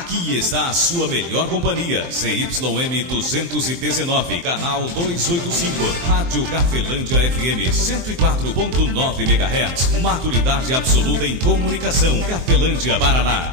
Aqui está a sua melhor companhia, CYM 219, canal 285, Rádio Cafelândia FM 104.9 MHz, maturidade absoluta em comunicação, Cafelândia, Paraná.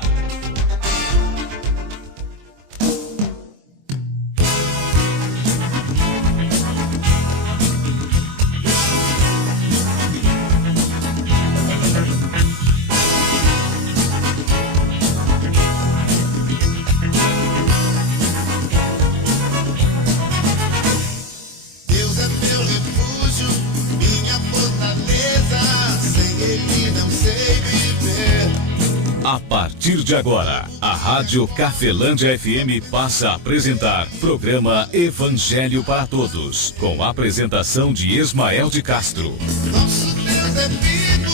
A partir de agora, a Rádio Cafelândia FM passa a apresentar programa Evangelho para Todos, com a apresentação de Ismael de Castro. Nosso Deus é vivo,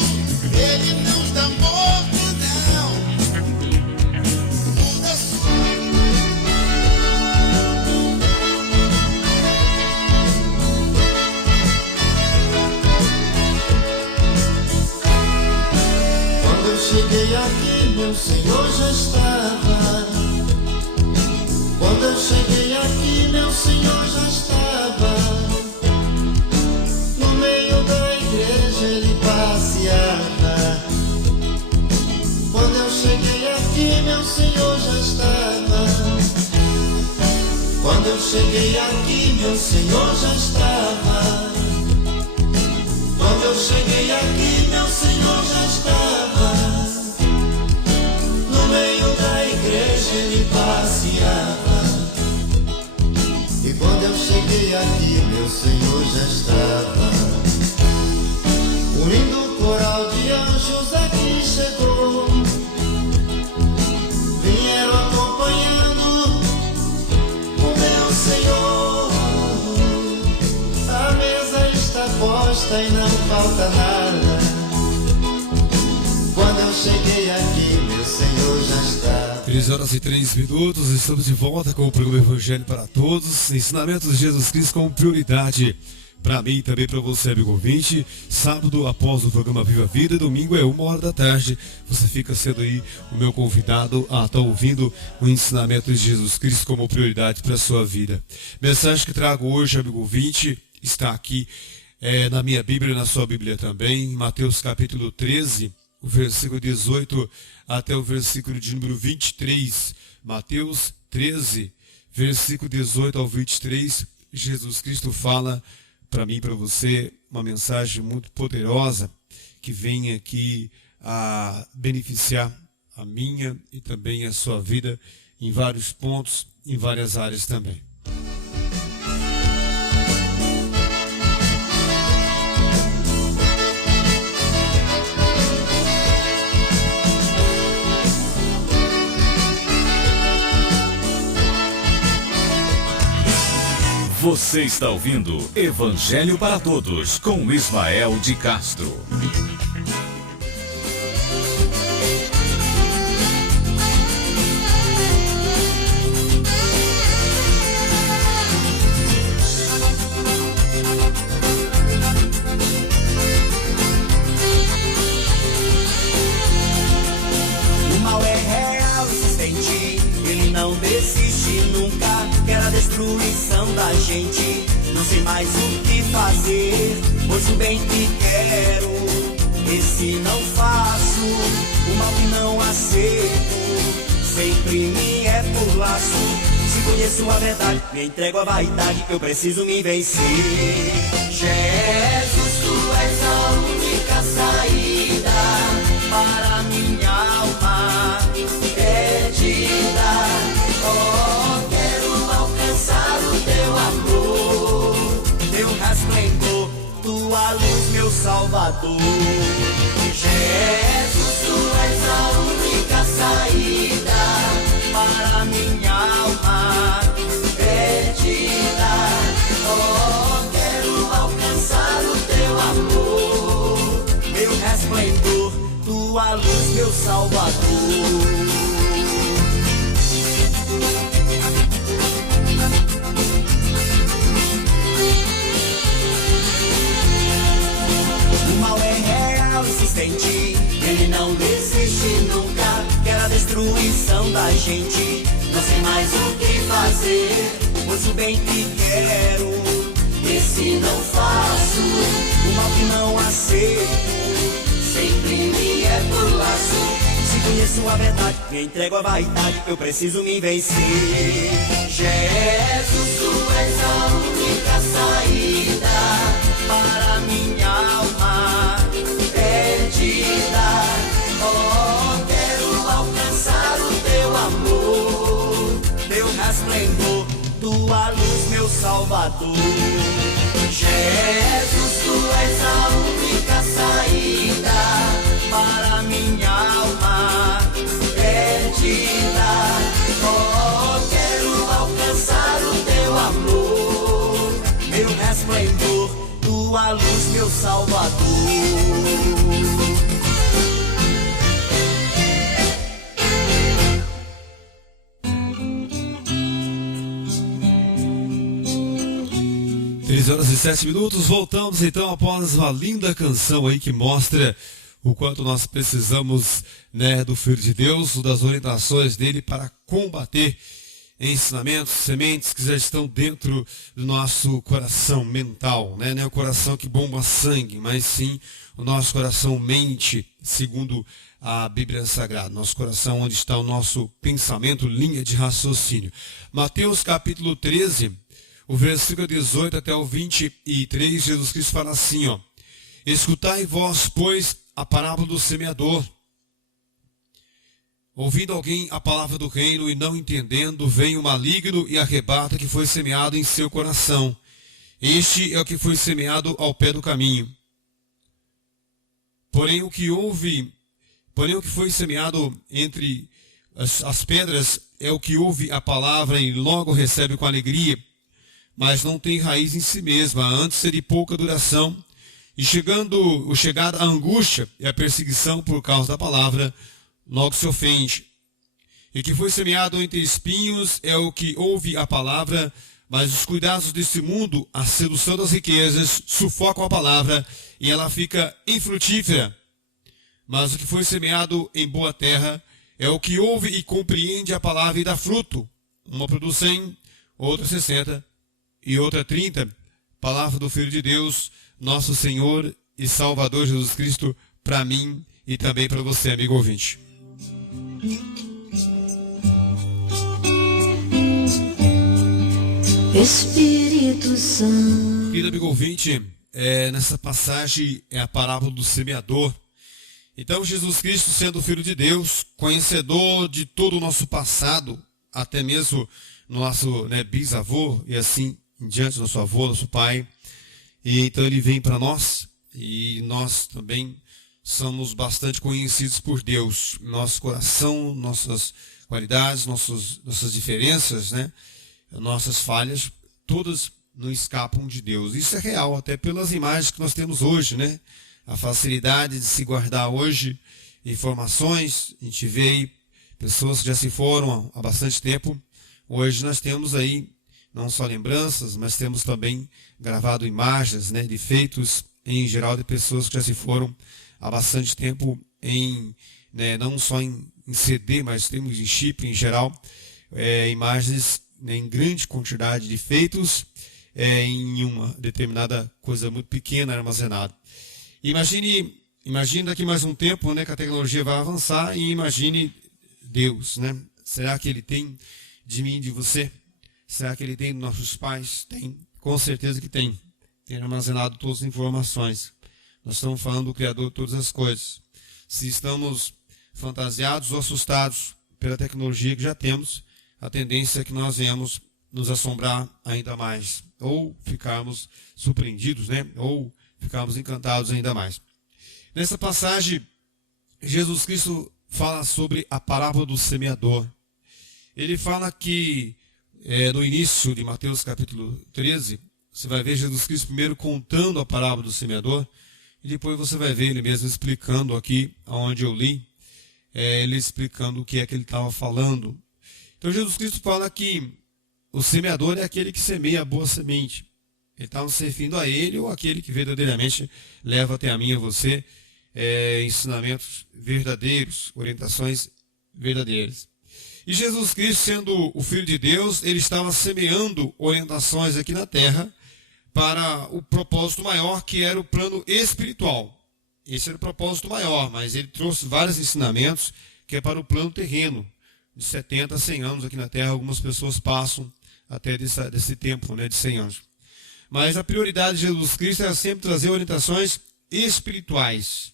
Ele não está morto, não. Muda Quando eu cheguei aqui, meu Senhor já estava. Quando eu cheguei aqui, meu Senhor já estava. No meio da igreja ele passeava. Quando eu cheguei aqui, meu Senhor já estava. Quando eu cheguei aqui, meu Senhor já estava. Quando eu cheguei aqui, meu Senhor já estava. No meio da igreja ele passeava. E quando eu cheguei aqui, meu Senhor já estava. O lindo coral de anjos aqui chegou. Vieram acompanhando o meu Senhor. A mesa está posta e não falta nada. Quando eu cheguei aqui, meu Senhor já está. 13h03, estamos de volta com o programa Evangelho para Todos, ensinamentos de Jesus Cristo com prioridade para mim e também para você, amigo ouvinte. Sábado, após o programa Viva a Vida, domingo é 1h da tarde. Você fica sendo aí o meu convidado a estar ouvindo o ensinamento de Jesus Cristo como prioridade para a sua vida. Mensagem que trago hoje, amigo ouvinte, está aqui na minha Bíblia e na sua Bíblia também, em Mateus capítulo 13, o versículo 18 até o versículo de número 23. Mateus 13, versículo 18 ao 23, Jesus Cristo fala para mim e para você uma mensagem muito poderosa que vem aqui a beneficiar a minha e também a sua vida em vários pontos, em várias áreas também. Você está ouvindo Evangelho para Todos, com Ismael de Castro. O mal é real, insistente, ele não desiste nunca. Quer a destruição da gente, não sei mais o que fazer, pois o bem que quero, esse não faço, o mal que não aceito, sempre me é por laço. Se conheço a verdade, me entrego à vaidade, eu preciso me vencer. Jesus, tu és a única saída para minha alma perdida. Oh, quero alcançar o teu amor, teu resplendor, tua luz, meu Salvador. Jesus, tu és a única saída para minha alma perdida. Oh, quero alcançar o teu amor, meu resplendor, tua luz, meu Salvador. O mal é real, insistente, ele não desiste nunca. Quer a destruição da gente. Não sei mais o que fazer, pois o bem que quero, esse não faço. O mal que não aceito, sempre me é por laço. Se conheço a verdade, me entrego a vaidade, eu preciso me vencer. Jesus, tu és a única saída para minha alma perdida. Oh, quero alcançar o teu amor, teu resplendor, tua luz, meu Salvador. Jesus, tu és a única saída para minha alma perdida. Oh, quero alcançar o teu amor, meu resplendor, tua luz, meu Salvador. Horas e 7 minutos, voltamos então após uma linda canção aí que mostra o quanto nós precisamos, né, do Filho de Deus, das orientações dele para combater ensinamentos, sementes que já estão dentro do nosso coração mental, né? Não é o coração que bomba sangue, mas sim o nosso coração mente, segundo a Bíblia Sagrada, nosso coração onde está o nosso pensamento, linha de raciocínio. Mateus capítulo 13, o versículo 18 até o 23, Jesus Cristo fala assim, ó: escutai vós, pois, a parábola do semeador. Ouvindo alguém a palavra do reino e não entendendo, vem o maligno e arrebata o que foi semeado em seu coração. Este é o que foi semeado ao pé do caminho. Porém o que foi semeado entre as pedras é o que ouve a palavra e logo recebe com alegria, mas não tem raiz em si mesma, antes é de pouca duração, e chegada a angústia e a perseguição por causa da palavra, logo se ofende. E que foi semeado entre espinhos é o que ouve a palavra, mas os cuidados desse mundo, a sedução das riquezas, sufocam a palavra e ela fica infrutífera. Mas o que foi semeado em boa terra é o que ouve e compreende a palavra e dá fruto. Uma produz 100, outra 60 e outra 30. Palavra do Filho de Deus, nosso Senhor e Salvador Jesus Cristo, para mim e também para você, amigo ouvinte. Espírito Santo. Querido amigo ouvinte, nessa passagem é a parábola do semeador. Então Jesus Cristo, sendo Filho de Deus, conhecedor de todo o nosso passado, até mesmo nosso bisavô e assim em diante, nosso avô, nosso pai, e então ele vem para nós e nós também somos bastante conhecidos por Deus. Nosso coração, nossas qualidades, nossas diferenças, né? Nossas falhas, todas não escapam de Deus. Isso é real, até pelas imagens que nós temos hoje, né? A facilidade de se guardar hoje informações, a gente vê aí pessoas que já se foram há bastante tempo. Hoje nós temos aí não só lembranças, mas temos também gravado imagens, né, de feitos em geral de pessoas que já se foram há bastante tempo não só em CD, mas temos em chip em geral, imagens em grande quantidade de feitos em uma determinada coisa muito pequena armazenada. Imagine daqui mais um tempo, né, que a tecnologia vai avançar, e imagine Deus, né? Será que Ele tem de mim, de você? Será que Ele tem dos nossos pais? Tem, com certeza que tem. Tem armazenado todas as informações. Nós estamos falando do Criador de todas as coisas. Se estamos fantasiados ou assustados pela tecnologia que já temos, a tendência é que nós venhamos nos assombrar ainda mais, ou ficarmos surpreendidos, né? Ou ficarmos encantados ainda mais. Nessa passagem, Jesus Cristo fala sobre a parábola do semeador. Ele fala que no início de Mateus capítulo 13, você vai ver Jesus Cristo primeiro contando a parábola do semeador, e depois você vai ver ele mesmo explicando aqui, onde eu li, ele explicando o que é que ele estava falando. Então Jesus Cristo fala que o semeador é aquele que semeia a boa semente. Ele está se referindo a ele ou aquele que verdadeiramente leva até a mim e a você ensinamentos verdadeiros, orientações verdadeiras. E Jesus Cristo, sendo o Filho de Deus, ele estava semeando orientações aqui na terra para o propósito maior, que era o plano espiritual. Esse era o propósito maior, mas ele trouxe vários ensinamentos que é para o plano terreno. De 70 a 100 anos aqui na terra, algumas pessoas passam até desse tempo, né, de 100 anos. Mas a prioridade de Jesus Cristo era sempre trazer orientações espirituais.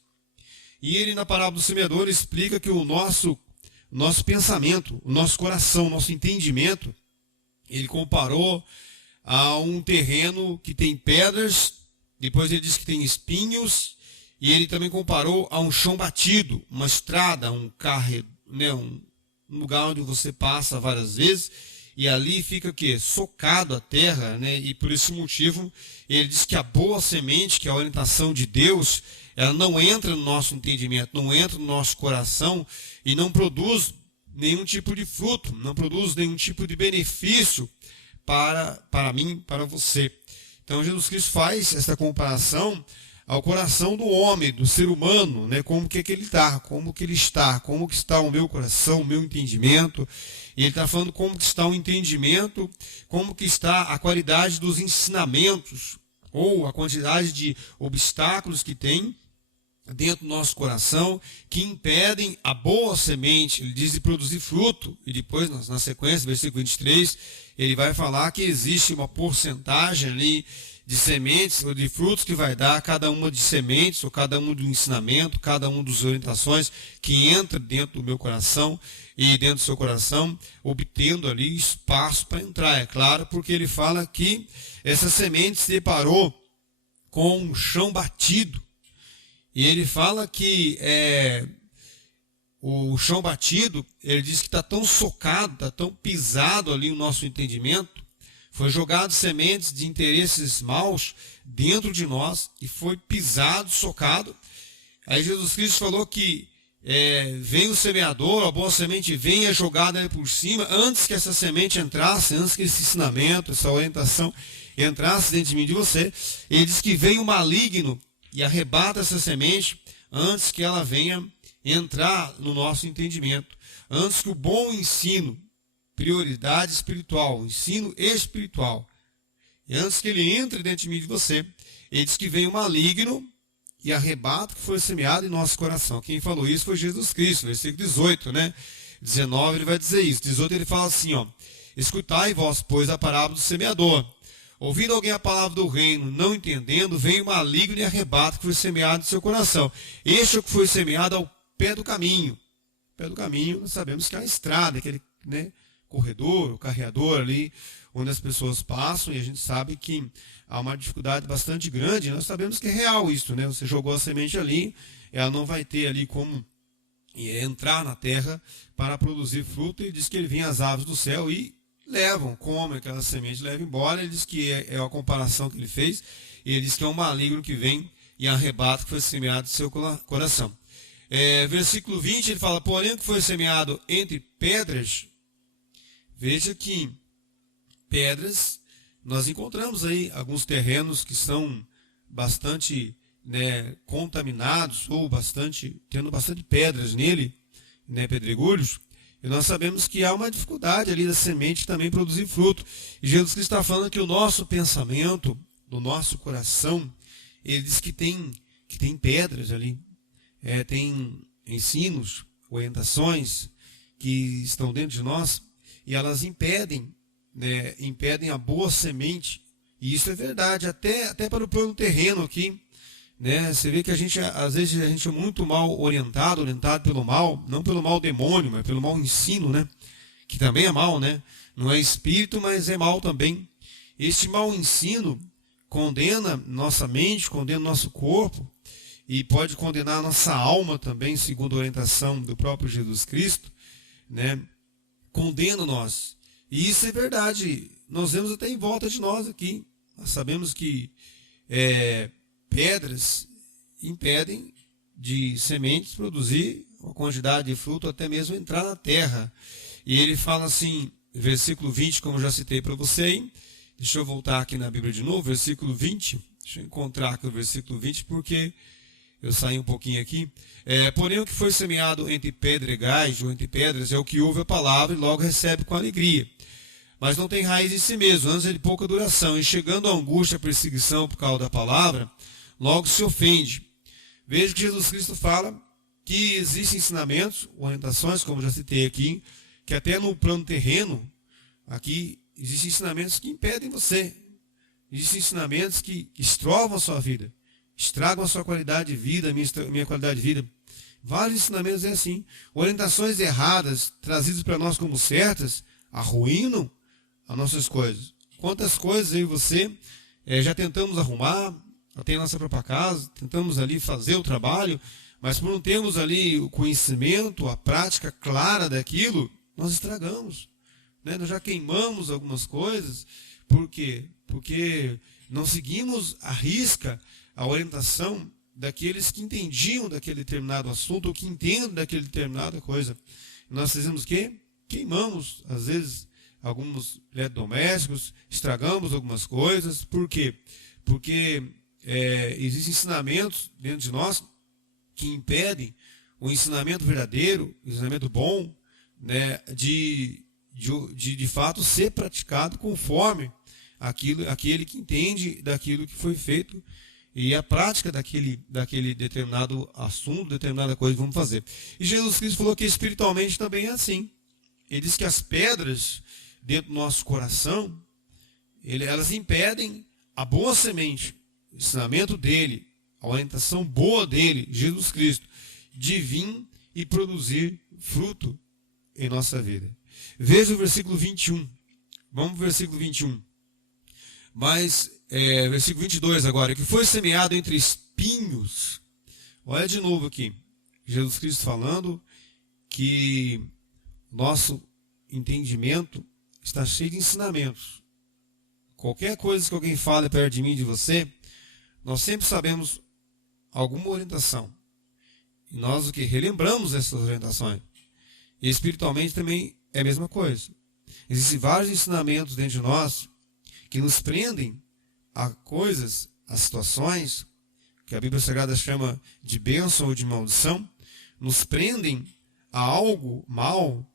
E ele, na parábola do semeador, explica que o nosso pensamento, o nosso coração, o nosso entendimento, ele comparou a um terreno que tem pedras, depois ele diz que tem espinhos, e ele também comparou a um chão batido, uma estrada, um carro, né, um lugar onde você passa várias vezes, e ali fica o quê? Socado a terra, né? E por esse motivo, ele diz que a boa semente, que é a orientação de Deus, ela não entra no nosso entendimento, não entra no nosso coração e não produz nenhum tipo de fruto, não produz nenhum tipo de benefício para mim, para você. Então Jesus Cristo faz essa comparação ao coração do homem, do ser humano, né? Como que ele está, como que está o meu coração, o meu entendimento. E ele está falando como que está o entendimento, como que está a qualidade dos ensinamentos, ou a quantidade de obstáculos que tem dentro do nosso coração, que impedem a boa semente, ele diz, de produzir fruto. E depois, na sequência, versículo 23, ele vai falar que existe uma porcentagem ali de sementes ou de frutos que vai dar cada uma de sementes, ou cada um do ensinamento, cada um das orientações que entra dentro do meu coração e dentro do seu coração, obtendo ali espaço para entrar, é claro, porque ele fala que essa semente se deparou com um chão batido. E ele fala que o chão batido, ele diz que está tão socado, está tão pisado ali o nosso entendimento, foi jogado sementes de interesses maus dentro de nós e foi pisado, socado. Aí Jesus Cristo falou que vem o semeador, a boa semente vem e é jogada ali por cima, antes que essa semente entrasse, antes que esse ensinamento, essa orientação entrasse dentro de mim, de você. Ele diz que vem o maligno e arrebata essa semente antes que ela venha entrar no nosso entendimento, antes que o bom ensino, prioridade espiritual, ensino espiritual, e antes que ele entre dentro de mim, de você, ele diz que vem o maligno e arrebata o que foi semeado em nosso coração. Quem falou isso foi Jesus Cristo, versículo 18, né? 19 ele vai dizer isso. 18 ele fala assim, ó: escutai vós, pois, a parábola do semeador. Ouvindo alguém a palavra do reino, não entendendo, vem o maligno e arrebata o que foi semeado em seu coração. Este é o que foi semeado ao pé do caminho. Pé do caminho, nós sabemos que é a estrada, aquele, né, corredor, o carreador ali, onde as pessoas passam, e a gente sabe que há uma dificuldade bastante grande. Nós sabemos que é real isso, né? Você jogou a semente ali, ela não vai ter ali como entrar na terra para produzir fruto. Ele diz que ele vem as aves do céu e levam, comem aquela semente, levam embora. Ele diz que é a comparação que ele fez. Ele diz que é um maligno que vem e arrebata o que foi semeado em seu coração. Versículo 20, ele fala: porém, o que foi semeado entre pedras. Veja que pedras, nós encontramos aí alguns terrenos que são bastante, né, contaminados, ou tendo bastante pedras nele, né, pedregulhos. E nós sabemos que há uma dificuldade ali da semente também produzir fruto. E Jesus Cristo está falando que o nosso pensamento, do nosso coração, ele diz que tem pedras ali, tem ensinos, orientações que estão dentro de nós, e elas impedem a boa semente. E isso é verdade, até para o plano terreno aqui, né? Você vê que às vezes a gente é muito mal orientado pelo mal, não pelo mal demônio, mas pelo mau ensino, né? Que também é mal, né? Não é espírito, mas é mal também. Este mau ensino condena nossa mente, condena nosso corpo, e pode condenar a nossa alma também, segundo a orientação do próprio Jesus Cristo, né? Condena nós. E isso é verdade. Nós vemos até em volta de nós aqui. Nós sabemos que pedras impedem de sementes produzir uma quantidade de fruto, até mesmo entrar na terra. E ele fala assim, versículo 20, como eu já citei para você aí. Deixa eu voltar aqui na Bíblia de novo, versículo 20. Deixa eu encontrar aqui o versículo 20, porque eu saí um pouquinho aqui. Porém, o que foi semeado entre pedregais ou entre pedras é o que ouve a palavra e logo recebe com alegria. Mas não tem raiz em si mesmo, antes é de pouca duração. E chegando à angústia, à perseguição por causa da palavra, logo se ofende. Veja que Jesus Cristo fala que existem ensinamentos, orientações, como já citei aqui, que até no plano terreno, aqui, existem ensinamentos que impedem você. Existem ensinamentos que estrovam a sua vida, estragam a sua qualidade de vida, a minha qualidade de vida. Vários ensinamentos é assim. Orientações erradas, trazidas para nós como certas, arruinam as nossas coisas. Quantas coisas eu e você já tentamos arrumar, até a nossa própria casa, tentamos ali fazer o trabalho, mas por não termos ali o conhecimento, a prática clara daquilo, nós estragamos. Né? Nós já queimamos algumas coisas. Por quê? Porque não seguimos à risca a orientação daqueles que entendiam daquele determinado assunto ou que entendem daquele determinada coisa. Nós fazemos o quê? Queimamos, às vezes, alguns eletrodomésticos, estragamos algumas coisas. Por quê? Porque existem ensinamentos dentro de nós que impedem o ensinamento verdadeiro, o ensinamento bom, né, de fato ser praticado conforme aquele que entende daquilo que foi feito e a prática daquele determinado assunto, determinada coisa que vamos fazer. E Jesus Cristo falou que espiritualmente também é assim. Ele diz que as pedras dentro do nosso coração, elas impedem a boa semente, o ensinamento dele, a orientação boa dele, Jesus Cristo, de vir e produzir fruto em nossa vida. Veja o versículo 21. Vamos para o versículo 21. Mas, versículo 22 agora, que foi semeado entre espinhos. Olha de novo aqui, Jesus Cristo falando que nosso entendimento está cheio de ensinamentos. Qualquer coisa que alguém fale perto de mim, de você, nós sempre sabemos alguma orientação. E nós o que? Relembramos essas orientações. E espiritualmente também é a mesma coisa. Existem vários ensinamentos dentro de nós que nos prendem a coisas, a situações, que a Bíblia Sagrada chama de bênção ou de maldição, nos prendem a algo mal.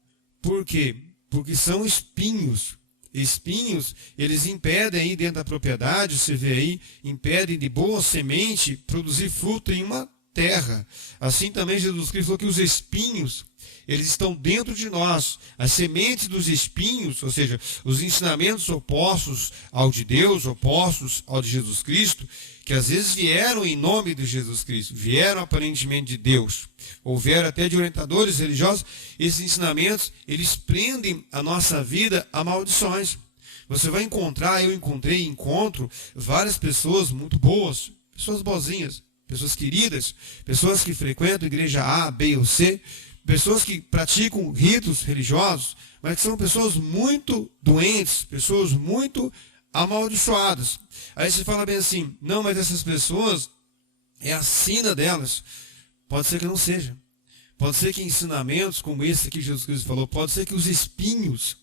Por quê? Porque são espinhos. Espinhos, eles impedem aí dentro da propriedade, você vê aí, impedem de boa semente produzir fruto em uma terra. Assim também Jesus Cristo falou que os espinhos, eles estão dentro de nós. As sementes dos espinhos, ou seja, os ensinamentos opostos ao de Deus, opostos ao de Jesus Cristo, que às vezes vieram em nome de Jesus Cristo, vieram aparentemente de Deus, ou vieram até de orientadores religiosos. Esses ensinamentos, eles prendem a nossa vida a maldições. Você vai encontrar, eu encontro várias pessoas muito boas, pessoas boazinhas, pessoas queridas, pessoas que frequentam a igreja A, B ou C, pessoas que praticam ritos religiosos, mas que são pessoas muito doentes, pessoas muito amaldiçoadas. Aí você fala bem assim, não, mas essas pessoas, é a sina delas. Pode ser que não seja. Pode ser que ensinamentos como esse aqui que Jesus Cristo falou, pode ser que os espinhos,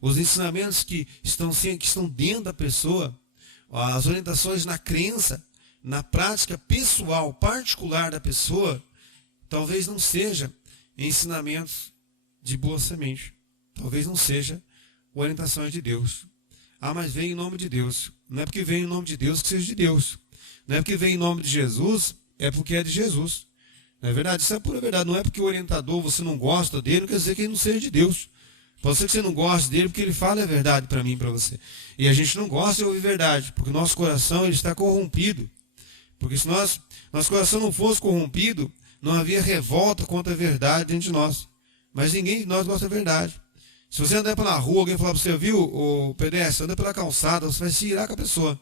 os ensinamentos que estão dentro da pessoa, as orientações na crença, na prática pessoal, particular da pessoa, talvez não seja ensinamentos de boa semente. Talvez não seja orientações de Deus. Ah, mas vem em nome de Deus. Não é porque vem em nome de Deus que seja de Deus. Não é porque vem em nome de Jesus, é porque é de Jesus. Não é verdade? Isso é pura verdade. Não é porque o orientador, você não gosta dele, não quer dizer que ele não seja de Deus. Pode ser que você não goste dele porque ele fala a verdade para mim e para você. E a gente não gosta de ouvir verdade, porque o nosso coração ele está corrompido. Porque se nosso coração não fosse corrompido, não havia revolta contra a verdade dentro de nós. Mas ninguém de nós gosta da verdade. Se você andar pela rua, alguém falar para você, viu, o pedestre, anda pela calçada, você vai se irar com a pessoa.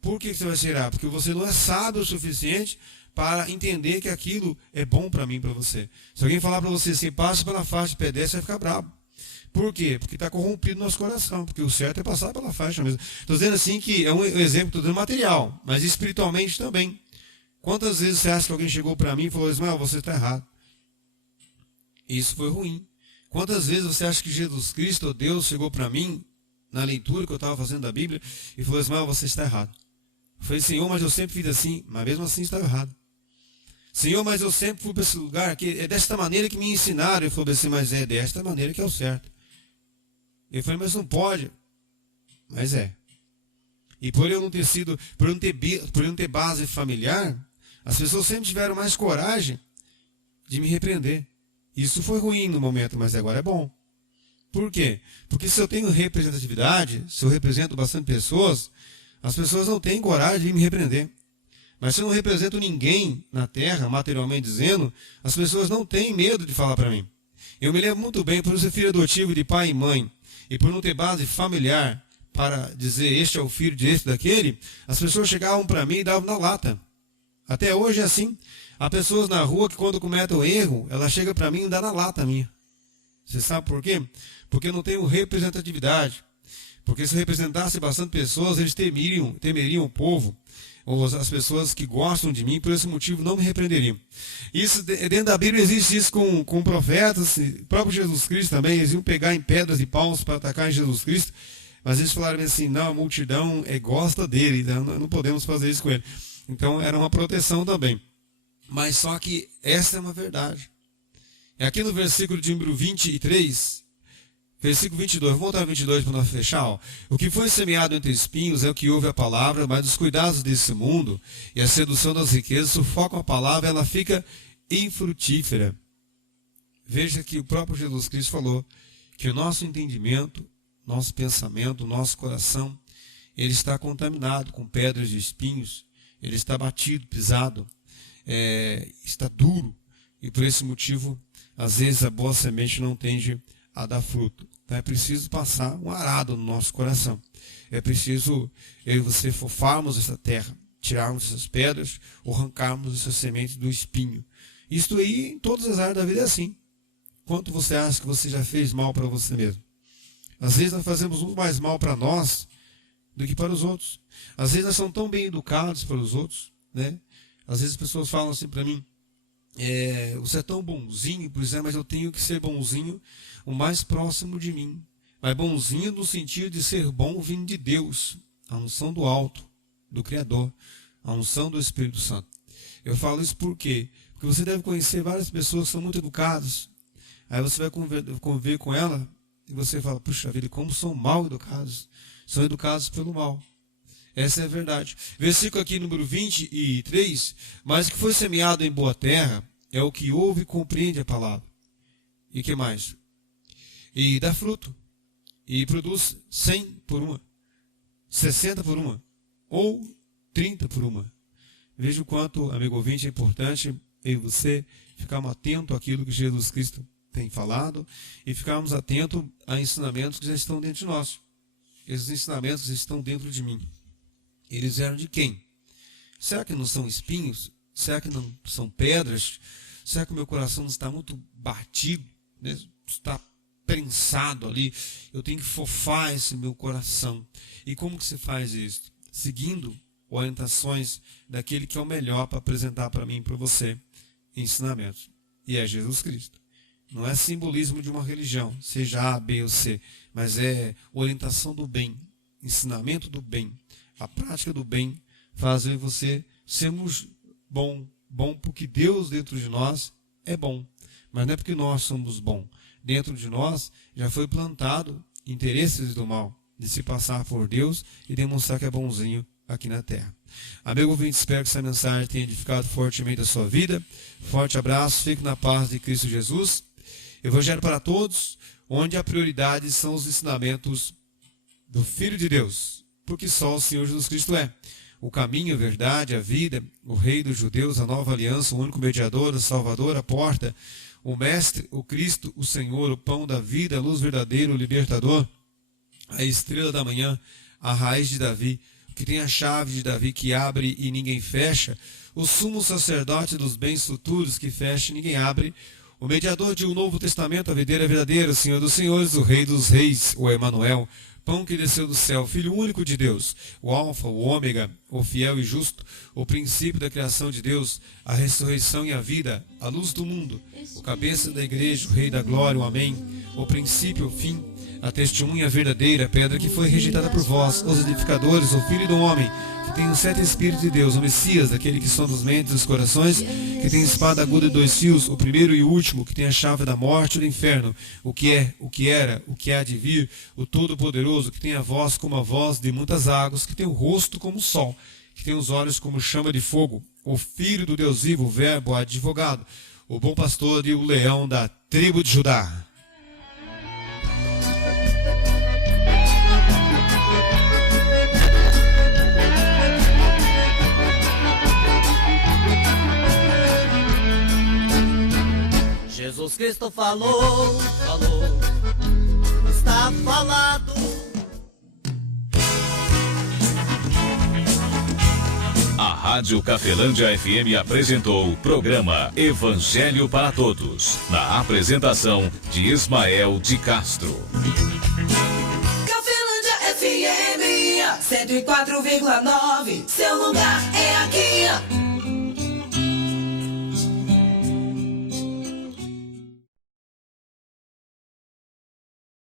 Por que você vai se irar? Porque você não é sábio o suficiente para entender que aquilo é bom para mim, para você. Se alguém falar para você assim, passa pela faixa de pedestre, você vai ficar bravo. Por quê? Porque está corrompido no nosso coração. Porque o certo é passar pela faixa mesmo. Estou dizendo assim que é um exemplo, estou dando material, mas espiritualmente também. Quantas vezes você acha que alguém chegou para mim e falou, Ismael, você está errado? Isso foi ruim. Quantas vezes você acha que Jesus Cristo, ou Deus, chegou para mim, na leitura que eu estava fazendo da Bíblia, e falou, Ismael, você está errado. Eu falei, Senhor, mas eu sempre fiz assim, mas mesmo assim está errado. Senhor, mas eu sempre fui para esse lugar, que é desta maneira que me ensinaram. Eu falei assim, mas é desta maneira que é o certo. Eu falei, mas não pode. Mas é. E por eu não ter base familiar, as pessoas sempre tiveram mais coragem de me repreender. Isso foi ruim no momento, mas agora é bom. Por quê? Porque se eu tenho representatividade, se eu represento bastante pessoas, as pessoas não têm coragem de me repreender. Mas se eu não represento ninguém na terra, materialmente dizendo, as pessoas não têm medo de falar para mim. Eu me lembro muito bem, por eu ser filho adotivo de pai e mãe, e por não ter base familiar para dizer este é o filho de este daquele, as pessoas chegavam para mim e davam na lata. Até hoje é assim. Há pessoas na rua que quando cometem o erro, ela chega para mim e dá na lata minha. Você sabe por quê? Porque eu não tenho representatividade. Porque se eu representasse bastante pessoas, eles temeriam o povo, ou as pessoas que gostam de mim, por esse motivo não me repreenderiam. Isso, dentro da Bíblia existe isso com profetas, o próprio Jesus Cristo também, eles iam pegar em pedras e paus para atacar em Jesus Cristo, mas eles falaram assim, não, a multidão gosta dele, então não podemos fazer isso com ele. Então era uma proteção também. Mas só que essa é uma verdade. É aqui no versículo de número 23, versículo 22, vou voltar ao 22 para nós fechar. Ó. O que foi semeado entre espinhos é o que ouve a palavra, mas os cuidados desse mundo e a sedução das riquezas sufocam a palavra, ela fica infrutífera. Veja que o próprio Jesus Cristo falou que o nosso entendimento, nosso pensamento, nosso coração, ele está contaminado com pedras de espinhos, ele está batido, pisado, está duro, e por esse motivo, às vezes a boa semente não tende a dar fruto. Então é preciso passar um arado no nosso coração. É preciso eu e você fofarmos essa terra, tirarmos essas pedras, ou arrancarmos essas sementes do espinho. Isto aí, em todas as áreas da vida é assim. Quanto você acha que você já fez mal para você mesmo? Às vezes nós fazemos muito mais mal para nós do que para os outros. Às vezes nós somos tão bem educados para os outros, né? Às vezes as pessoas falam assim para mim, você é tão bonzinho, pois é, mas eu tenho que ser bonzinho o mais próximo de mim. Mas bonzinho no sentido de ser bom vindo de Deus, a unção do alto, do Criador, a unção do Espírito Santo. Eu falo isso por quê? Porque você deve conhecer várias pessoas que são muito educadas. Aí você vai conviver com ela e você fala, puxa vida, como são mal educados. São educados pelo mal. Essa é a verdade. Versículo aqui, número 23. Mas o que foi semeado em boa terra é o que ouve e compreende a palavra. E o que mais? E dá fruto. E produz 100 por uma, 60 por uma, ou 30 por uma. Veja o quanto, amigo ouvinte, é importante eu e você ficarmos atentos àquilo que Jesus Cristo tem falado e ficarmos atentos a ensinamentos que já estão dentro de nós. Esses ensinamentos estão dentro de mim. Eles eram de quem? Será que não são espinhos? Será que não são pedras? Será que o meu coração não está muito batido? Né? Está prensado ali? Eu tenho que fofar esse meu coração. E como que se faz isso? Seguindo orientações daquele que é o melhor para apresentar para mim e para você ensinamentos. E é Jesus Cristo. Não é simbolismo de uma religião, seja A, B ou C, mas é orientação do bem, ensinamento do bem. A prática do bem faz eu e você sermos bom porque Deus dentro de nós é bom, mas não é porque nós somos bons. Dentro de nós já foi plantado interesses do mal, de se passar por Deus e demonstrar que é bonzinho aqui na terra. Amigo ouvinte, espero que essa mensagem tenha edificado fortemente a sua vida. Forte abraço, fique na paz de Cristo Jesus. Evangelho para todos, onde a prioridade são os ensinamentos do Filho de Deus. Porque só o Senhor Jesus Cristo é o caminho, a verdade, a vida, o Rei dos judeus, a nova aliança, o único mediador, o Salvador, a porta, o Mestre, o Cristo, o Senhor, o pão da vida, a luz verdadeira, o libertador, a estrela da manhã, a raiz de Davi, que tem a chave de Davi que abre e ninguém fecha, o sumo sacerdote dos bens futuros que fecha e ninguém abre, o mediador de um novo testamento, a videira verdadeira, o Senhor dos senhores, o Rei dos reis, o Emanuel, pão que desceu do céu, Filho único de Deus, o Alfa, o Ômega, o fiel e justo, o princípio da criação de Deus, a ressurreição e a vida, a luz do mundo, o cabeça da igreja, o Rei da glória, o Amém, o princípio, o fim, a testemunha verdadeira, pedra que foi rejeitada por vós, os edificadores, o Filho do Homem, que tem os 7 Espíritos de Deus, o Messias, aquele que sonda os mentes e os corações, que tem espada aguda de 2 fios, o primeiro e o último, que tem a chave da morte e do inferno, o que é, o que era, o que há de vir, o Todo-Poderoso, que tem a voz como a voz de muitas águas, que tem o rosto como o sol, que tem os olhos como chama de fogo, o Filho do Deus vivo, o Verbo, o advogado, o bom pastor e o leão da tribo de Judá. Jesus Cristo falou, está falado. A Rádio Cafelândia FM apresentou o programa Evangelho para Todos, na apresentação de Ismael de Castro. Cafelândia FM 104,9, seu lugar é aqui.